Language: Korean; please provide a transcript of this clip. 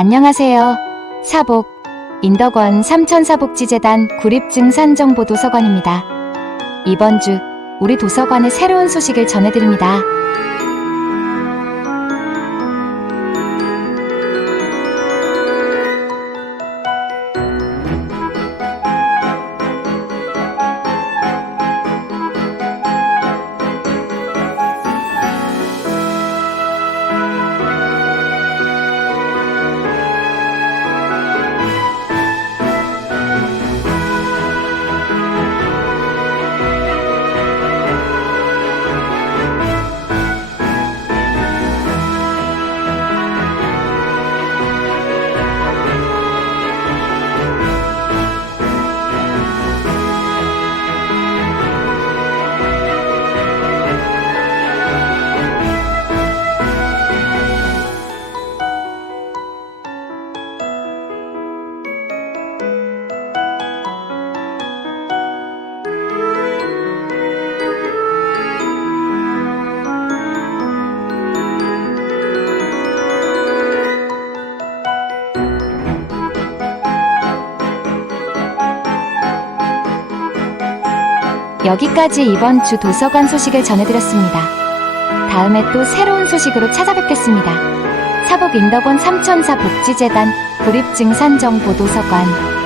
안녕하세요. 사복, 인덕원 삼천사복지재단 구립증산정보도서관입니다. 이번 주 우리 도서관의 새로운 소식을 전해드립니다. 여기까지 이번 주 도서관 소식을 전해드렸습니다. 다음에 또 새로운 소식으로 찾아뵙겠습니다. 사복 인덕원 삼천사 복지재단 구립증산정보도서관